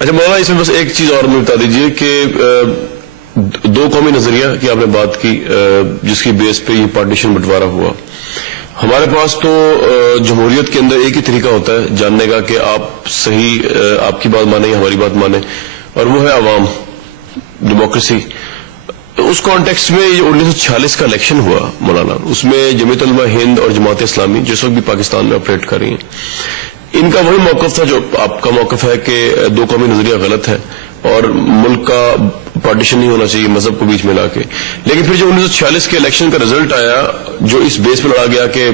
اچھا مولانا، اس میں بس ایک چیز اور مجھے بتا دیجئے کہ دو قومی نظریہ کی آپ نے بات کی جس کی بیس پہ یہ پارٹیشن بٹوارا ہوا. ہمارے پاس تو جمہوریت کے اندر ایک ہی طریقہ ہوتا ہے جاننے کا کہ آپ صحیح آپ کی بات مانیں یا ہماری بات مانیں، اور وہ ہے عوام، ڈیموکریسی. اس کانٹیکسٹ میں یہ 1946 کا الیکشن ہوا مولانا، اس میں جمعیت علماء ہند اور جماعت اسلامی جس وقت بھی پاکستان میں آپریٹ کر رہی ہیں، ان کا وہی موقف تھا جو آپ کا موقف ہے کہ دو قومی نظریہ غلط ہے اور ملک کا پارٹیشن نہیں ہونا چاہیے مذہب کو بیچ میں لا کے. لیکن پھر جو 1946 کے الیکشن کا رزلٹ آیا جو اس بیس پہ لڑا گیا کہ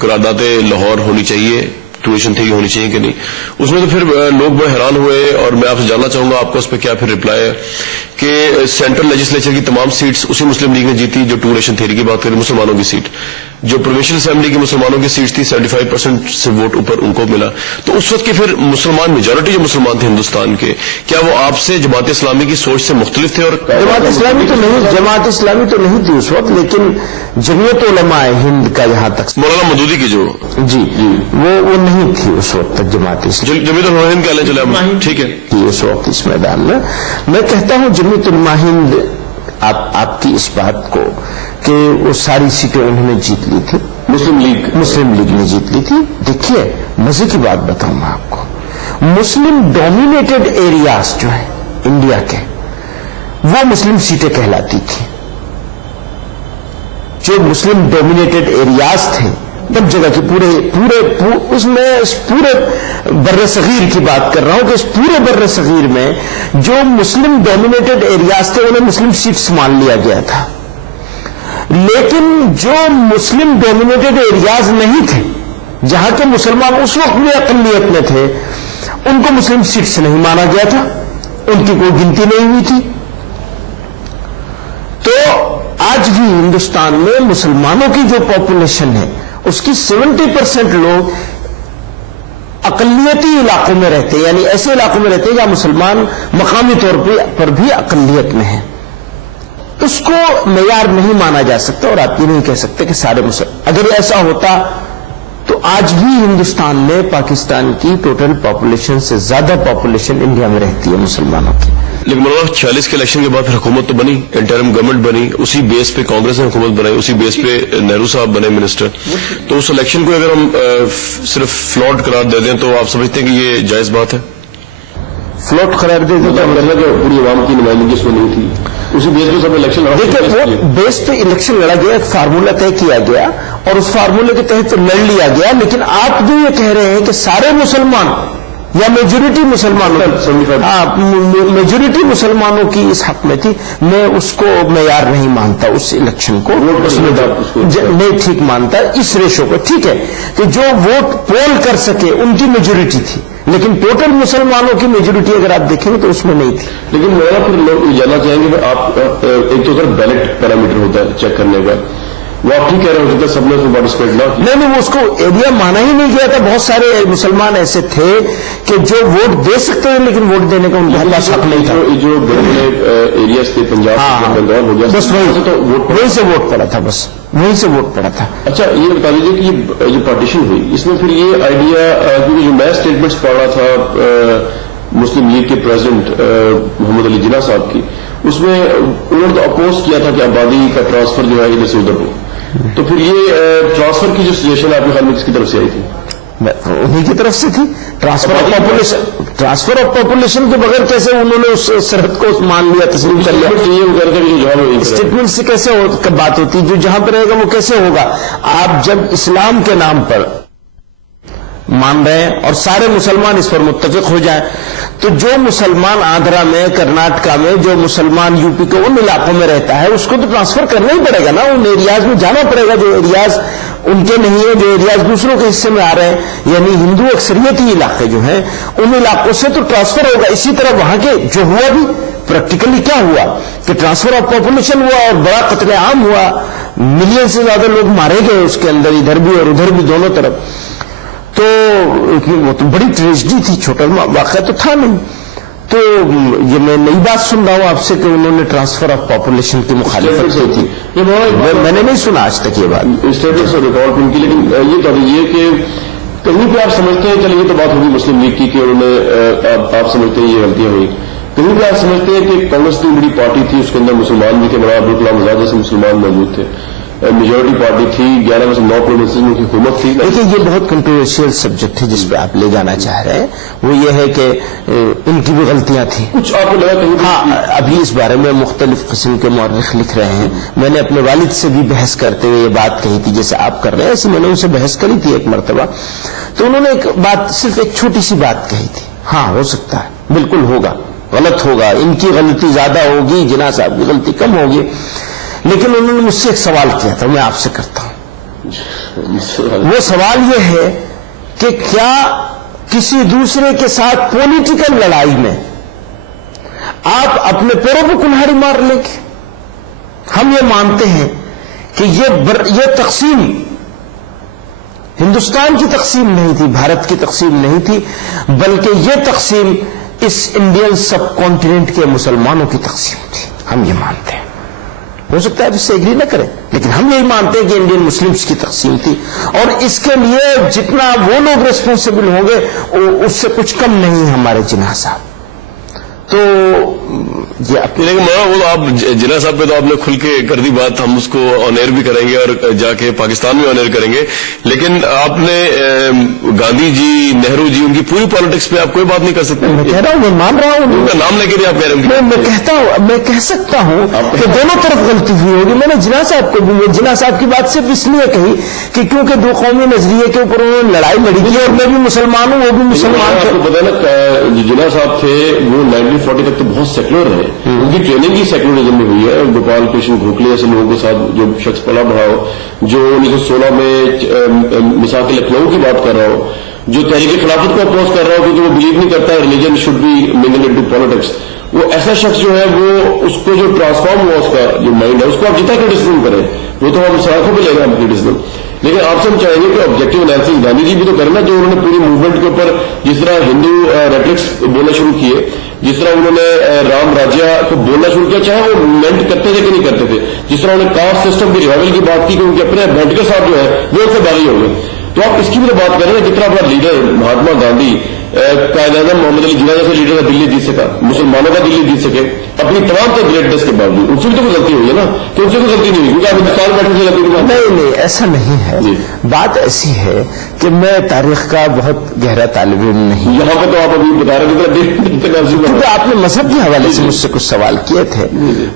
قرارداد لاہور ہونی چاہیے، ٹویشن تھی ہونی چاہیے کہ نہیں، اس میں تو پھر لوگ بڑے حیران ہوئے. اور میں آپ سے جاننا چاہوں گا آپ کا اس پہ کیا پھر رپلائی ہے کہ سینٹرل لیجسلیچر کی تمام سیٹس اسی مسلم لیگ نے جیتی جو ٹو نیشن تھیوری کی بات کریں، مسلمانوں کی سیٹ جو پروونشل اسمبلی کی مسلمانوں کی سیٹ تھی 75% سے ووٹ اوپر ان کو ملا. تو اس وقت کے پھر مسلمان میجورٹی جو مسلمان تھے ہندوستان کے، کیا وہ آپ سے جماعت اسلامی کی سوچ سے مختلف تھے؟ اور جماعت اسلامی تو نہیں تھی اس وقت، لیکن جمعیت علماء ہند کا جہاں تک مولانا مودودی کی جو جی وہ نہیں تھی اس وقت تک جماعت اسلامی. جمعیت علماء ہند کا چلے ٹھیک ہے اس وقت اس میدان میں کہتا ہوں جمعیت علماء ہند آپ کی اس بات کو کہ وہ ساری سیٹیں انہوں نے جیت لی تھی، مسلم لیگ نے جیت لی تھی. دیکھیے مزے کی بات بتاؤں میں آپ کو، مسلم ڈومینیٹڈ ایریاز جو ہیں انڈیا کے وہ مسلم سیٹیں کہلاتی تھی. جو مسلم ڈومینیٹڈ ایریاز تھے تب جگہ کے پورے بر صغیر کی بات کر رہا ہوں کہ اس پورے بر صغیر میں جو مسلم ڈومینیٹڈ ایریاز تھے انہیں مسلم سیٹس مان لیا گیا تھا. لیکن جو مسلم ڈومینیٹڈ ایریاز نہیں تھے، جہاں کے مسلمان اس وقت بھی اقلیت میں تھے، ان کو مسلم سیٹس نہیں مانا گیا تھا، ان کی کوئی گنتی نہیں ہوئی تھی. تو آج بھی ہندوستان میں مسلمانوں کی جو پاپولیشن ہے اس کی 70% لوگ اقلیتی علاقوں میں رہتے ہیں، یعنی ایسے علاقوں میں رہتے ہیں جہاں مسلمان مقامی طور پر بھی اقلیت میں ہیں. اس کو معیار نہیں مانا جا سکتا اور آپ یہ نہیں کہہ سکتے کہ سارے اگر ایسا ہوتا تو آج بھی ہندوستان میں پاکستان کی ٹوٹل پاپولیشن سے زیادہ پاپولیشن انڈیا میں رہتی ہے مسلمانوں کی. لیکن مولانا 46 کے الیکشن کے بعد پھر حکومت تو بنی، انٹرم گورنمنٹ بنی، اسی بیس پہ کانگریس نے حکومت بنائی، اسی بیس پہ نہرو صاحب بنے منسٹر. تو اس الیکشن کو اگر ہم صرف فلاٹ قرار دے دیں تو آپ سمجھتے ہیں کہ یہ جائز بات ہے؟ فلوٹ قرار دے دیں تو پوری عوام کی نمائندگی اس میں نہیں تھی، اسی بیس پہ سب الیکشن لڑا. دیکھیں وہ بیس پہ الیکشن لڑا گیا، ایک فارمولہ طے کیا گیا اور اس فارمولے کے تحت لڑ لیا گیا. لیکن آپ جو یہ کہہ رہے ہیں کہ سارے مسلمان یا میجورٹی مسلمانوں کی اس حق میں تھی، میں اس کو معیار نہیں مانتا اس الیکشن کو، نہیں ٹھیک مانتا اس ریشو کو. ٹھیک ہے کہ جو ووٹ پول کر سکے ان کی میجورٹی تھی، لیکن ٹوٹل مسلمانوں کی میجورٹی اگر آپ دیکھیں گے تو اس میں نہیں تھی. لیکن میرا پھر لوگ یہ جاننا چاہیں گے آپ ایک تو ادھر بیلٹ پیرامیٹر ہوتا ہے چیک کرنے کا، وہ آپ ٹھیک کہہ رہے ہو سکتا ہے سب نے اس میں پارٹیسپیٹ نہ نہیں وہ اس کو ایریا مانا ہی نہیں گیا تھا. بہت سارے مسلمان ایسے تھے کہ جو ووٹ دے سکتے ہیں لیکن ووٹ دینے کا ان کے پاس حق نہیں تھا. جو ایریاز تھے پنجاب بنگال ہو گیا بس وہیں سے ووٹ پڑا تھا، بس وہیں سے ووٹ پڑا تھا. اچھا یہ بتا دیجیے کہ یہ جو پارٹیشن ہوئی اس میں پھر یہ آئیڈیا، کیونکہ جو میں اسٹیٹمنٹس پڑھ رہا تھا مسلم لیگ کے پریزیڈنٹ محمد علی جناح صاحب کی، اس میں انہوں نے تو اپوز کیا تھا کہ آبادی کا ٹرانسفر جو ہے ادھر سے ادھر ہو. تو پھر یہ ٹرانسفر کی جو سچویشن آپ کے خیال میں کس کی طرف سے آئی تھی؟ انہیں کی طرف سے تھی. ٹرانسفر آف پاپولیشن کے بغیر کیسے انہوں نے اس سرحد کو مان لیا، تسلیم کر لیا؟ اسٹیٹمنٹ سے کیسے بات ہوتی؟ جو جہاں پہ رہے گا وہ کیسے ہوگا؟ آپ جب اسلام کے نام پر مان رہے ہیں اور سارے مسلمان اس پر متفق ہو جائیں تو جو مسلمان آندھرا میں، کرناٹکا میں، جو مسلمان یو پی کے ان علاقوں میں رہتا ہے اس کو تو ٹرانسفر کرنا ہی پڑے گا نا، ان ایریاز میں جانا پڑے گا جو ایریاز ان کے نہیں ہیں، جو ایریاز دوسروں کے حصے میں آ رہے ہیں، یعنی ہندو اکثریتی علاقے جو ہیں ان علاقوں سے تو ٹرانسفر ہوگا. اسی طرح وہاں کے جو ہوا بھی پریکٹیکلی کیا ہوا کہ ٹرانسفر آف پاپولیشن ہوا اور بڑا قتل عام ہوا، ملین سے زیادہ لوگ مارے گئے اس کے اندر، ادھر بھی اور ادھر بھی دونوں طرف. تو وہ تو بڑی ٹریجڈی تھی، چھوٹا واقعہ تو تھا نہیں. تو یہ میں نئی بات سن رہا ہوں آپ سے کہ انہوں نے ٹرانسفر آف پاپولیشن کی مخالفت کی تھی. میں نے نہیں سنا آج تک یہ بات. اسٹیٹس اور ریکارڈ ان کی. لیکن یہ کہہ دیجیے کہ کہیں پہ آپ سمجھتے ہیں چلیے یہ تو بات ہوگی مسلم لیگ کی کہ انہوں نے آپ سمجھتے ہیں یہ غلطیاں ہوئی، کہیں پہ آپ سمجھتے ہیں کہ کانگریس اتنی بڑی پارٹی تھی، اس کے اندر مسلمان بھی تھے، بڑا عبدالکلام آزاد جیسے مسلمان موجود تھے، میجورٹی پارٹی تھی، 11 میں سے 9 پروونسز میں کی حکومت تھی. دیکھیے یہ بہت کنٹروورشیل سبجیکٹ ہے جس پہ آپ لے جانا چاہ رہے ہیں، وہ یہ ہے کہ ان کی بھی غلطیاں تھیں. کچھ آپ کو لگا کہیں ہاں، ابھی اس بارے میں مختلف قسم کے مورخ لکھ رہے ہیں. میں نے اپنے والد سے بھی بحث کرتے ہوئے یہ بات کہی تھی جیسے آپ کر رہے ہیں، ایسے میں نے ان سے بحث کری تھی ایک مرتبہ، تو انہوں نے ایک بات، صرف ایک چھوٹی سی بات کہی تھی، ہاں ہو سکتا ہے، بالکل ہوگا، غلط ہوگا، ان کی غلطی زیادہ ہوگی، جناح صاحب کی غلطی کم ہوگی، لیکن انہوں نے مجھ سے ایک سوال کیا تھا، میں آپ سے کرتا ہوں. وہ سوال یہ ہے کہ کیا کسی دوسرے کے ساتھ پولیٹیکل لڑائی میں آپ اپنے پیروں کو کلہاڑی مار لیں گے؟ ہم یہ مانتے ہیں کہ یہ تقسیم ہندوستان کی تقسیم نہیں تھی، بھارت کی تقسیم نہیں تھی، بلکہ یہ تقسیم اس انڈین سب کانٹیننٹ کے مسلمانوں کی تقسیم تھی. ہم یہ مانتے ہیں، ہو سکتا ہے آپ اس سے ایگری نہ کریں، لیکن ہم یہی مانتے ہیں کہ انڈین مسلمز کی تقسیم تھی، اور اس کے لیے جتنا وہ لوگ ریسپانسبل ہوں گے اس سے کچھ کم نہیں ہمارے جناح صاحب. تو یہ اپنے وہ آپ جناح صاحب پہ تو آپ نے کھل کے کر دی بات، ہم اس کو آن ایئر بھی کریں گے اور جا کے پاکستان میں آن ایئر کریں گے، لیکن آپ نے گاندھی جی، نہرو جی، ان کی پوری پالیٹکس پہ آپ کوئی بات نہیں کر سکتے. میں کہہ رہا ہوں، میں مان رہا ہوں، ان کا نام لے کے بھی آپ کہہ رہے ہیں. میں کہتا ہوں، میں کہہ سکتا ہوں کہ دونوں طرف غلطی ہوئی ہوگی. میں نے جناح صاحب کو بھی، جناح صاحب کی بات صرف اس لیے کہی کہ کیونکہ دو قومی نظریے کے اوپر انہوں نے لڑائی لڑی تھی، اور میں بھی مسلمان ہوں، وہ بھی مسلمان تھے. آپ کو پتا نا جناح صاحب تھے وہ 1940 تک تو بہت سیکولر رہے، ان کی ٹریننگ ہی سیکولرزم میں ہوئی ہے. گوپال کرشن گوکھلے ایسے لوگوں کے ساتھ جو شخص پلا بڑھا ہو، جو 1916 میں مساق لکھنؤ کی بات کر رہا ہو، جو تحریک خلافت کو اپوز کر رہا ہو کیونکہ وہ بلیو نہیں کرتا religion should be mingled into politics, وہ ایسا شخص جو ہے وہ اس کو جو ٹرانسفارم ہوا اس کا جو مائنڈ ہے، اس کو آپ جتنا کرٹیسزم کریں وہ تو ہم سڑکوں پہ لے گا کرٹیسزم، لیکن آپ سے ہم چاہیں گے کہ آبجیکٹو انالیسس گاندھی جی بھی تو کرنا، جو انہوں نے پوری موومنٹ کے اوپر جس طرح ہندو ریٹرکس بولنا شروع کیے، جس طرح انہوں نے رام راجیہ کو بولنا شروع کیا، چاہے وہ موومنٹ کرتے تھے کہ نہیں کرتے تھے، جس طرح انہوں نے کاسٹ سسٹم کی ریوائول کی بات کی کہ ان کے اپنے بیٹھ کے ساتھ جو ہے وہ ان سے باغی ہو گئے. تو آپ اس کی بھی تو بات کر رہے ہیں، کتنا بڑا لیڈر مہاتما گاندھی، قائد اعظم محمد علی جناح جیسے لیڈر کا دل جیت سکا، مسلمانوں کا دل جیت سکے اپنی تمام تر گریٹنس کے باوجود. ان سے بھی تو کوئی غلطی ہوئی ہے نا، کہ ان سے کوئی غلطی نہیں ہوئی کیونکہ آپ ہندوستان بیٹھنے سے غلطی نہیں، ایسا نہیں ہے. بات ایسی ہے کہ میں تاریخ کا بہت گہرا طالب علم نہیں. یہاں پہ تو آپ ابھی بتا رہے ہیں کیونکہ آپ نے مذہب کے حوالے سے مجھ سے کچھ سوال کیے تھے.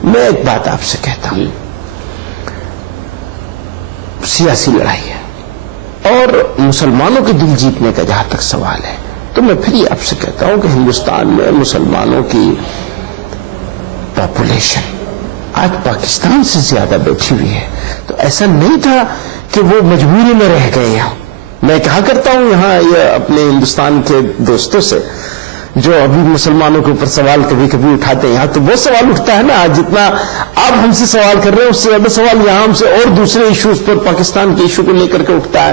میں ایک بات آپ سے کہتا ہوں، سیاسی لڑائی ہے اور مسلمانوں کے دل جیتنے کا جہاں تک سوال ہے، تو میں پھر یہ آپ سے کہتا ہوں کہ ہندوستان میں مسلمانوں کی پاپولیشن آج پاکستان سے زیادہ بیٹھی ہوئی ہے. تو ایسا نہیں تھا کہ وہ مجبوری میں رہ گئے. یہاں میں کہا کرتا ہوں یہاں یہ اپنے ہندوستان کے دوستوں سے جو ابھی مسلمانوں کے اوپر سوال کبھی کبھی اٹھاتے ہیں، یہاں تو وہ سوال اٹھتا ہے نا جتنا آپ ہم سے سوال کر رہے ہیں، اس سے زیادہ سوال یہاں ہم سے اور دوسرے ایشوز پر پاکستان کے ایشو کو لے کر کے اٹھتا ہے،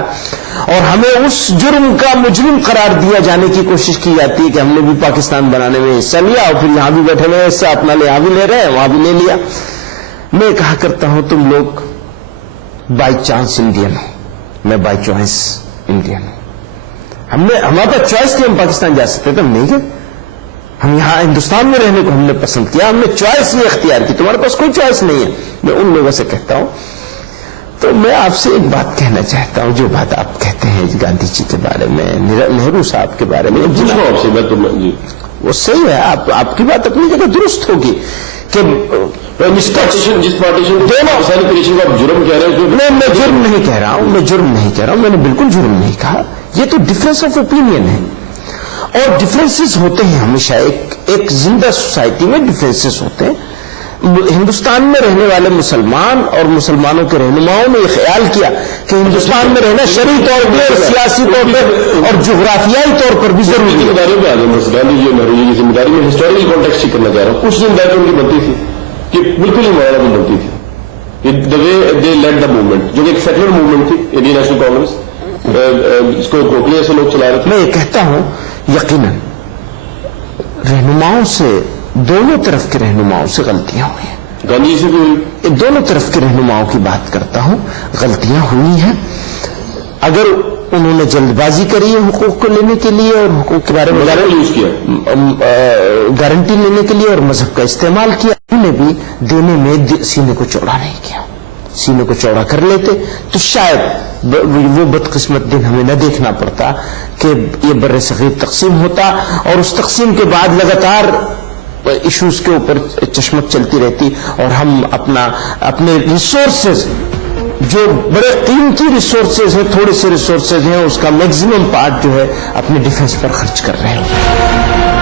اور ہمیں اس جرم کا مجرم قرار دیا جانے کی کوشش کی جاتی ہے کہ ہم نے بھی پاکستان بنانے میں حصہ لیا اور پھر یہاں بھی بیٹھے ہوئے حصہ اپنا یہاں بھی لے رہے ہیں، وہاں بھی لے لیا. میں کہا کرتا ہوں تم لوگ بائی چانس انڈین ہو، میں بائی چوائس انڈین ہوں. ہمارے پاس چوائس تھی، ہم پاکستان جا سکتے تھے، ہم نہیں گئے. ہم یہاں ہندوستان میں رہنے کو ہم نے پسند کیا، ہم نے چوائس یہ اختیار کی. تمہارے پاس کوئی چوائس نہیں ہے. میں ان لوگوں سے کہتا ہوں، تو میں آپ سے ایک بات کہنا چاہتا ہوں، جو بات آپ کہتے ہیں گاندھی جی کے بارے میں، نہرو صاحب کے بارے میں، وہ صحیح ہے، آپ کی بات اپنی جگہ درست ہوگی کہ جس پارٹیشن جرم کہہ رہے ہیں. میں جرم نہیں کہہ رہا ہوں، میں نے بالکل جرم نہیں کہا. یہ تو ڈفرینس آف اوپینین ہے، اور ڈفرینسز ہوتے ہیں ہمیشہ. ایک زندہ سوسائٹی میں ڈفرینسز ہوتے ہیں. ہندوستان میں رہنے والے مسلمان اور مسلمانوں کے رہنماؤں نے یہ خیال کیا کہ ہندوستان میں رہنا شرعی طور پر، سیاسی طور پر اور جغرافیائی طور پر بھی ضروری ہے. ذمہ داریوں پہ آ گئے گاندھی جی نہرو جی کی ذمہ داری میں ہسٹوریکل کانٹیکسٹ ہی کرنا چاہ رہا ہوں. کچھ ذمہ داری ان کی بنتی تھی کہ بالکل ہی مولانا کی بنتی تھی. دا وے دے لیڈ دا موومنٹ، جو کہ ایک سیکولر موومنٹ تھی، انڈین نیشنل کانگریس، اس کو گوکھلے سے لوگ چلا رہے تھے. میں یہ کہتا ہوں یقیناً رہنماؤں سے، دونوں طرف کے رہنماؤں سے غلطیاں ہوئی ہیں. گاندھی سے بھی دونوں طرف کے رہنماؤں کی بات کرتا ہوں، غلطیاں ہوئی ہیں. اگر انہوں نے جلد بازی کری ہے حقوق کو لینے کے لیے اور حقوق کے بارے میں گارنٹی لینے کے لیے اور مذہب کا استعمال کیا. انہوں نے بھی دینے میں سینے کو چوڑا نہیں کیا. سینے کو چوڑا کر لیتے تو شاید وہ بدقسمت دن ہمیں نہ دیکھنا پڑتا کہ یہ بر صغیر تقسیم ہوتا اور اس تقسیم کے بعد لگاتار ایشوز کے اوپر چشمک چلتی رہتی اور ہم اپنے ریسورسز جو بڑے قیمتی ریسورسز ہیں, تھوڑے سے ریسورسز ہیں, اس کا میکسیمم پارٹ جو ہے اپنے ڈیفنس پر خرچ کر رہے ہیں.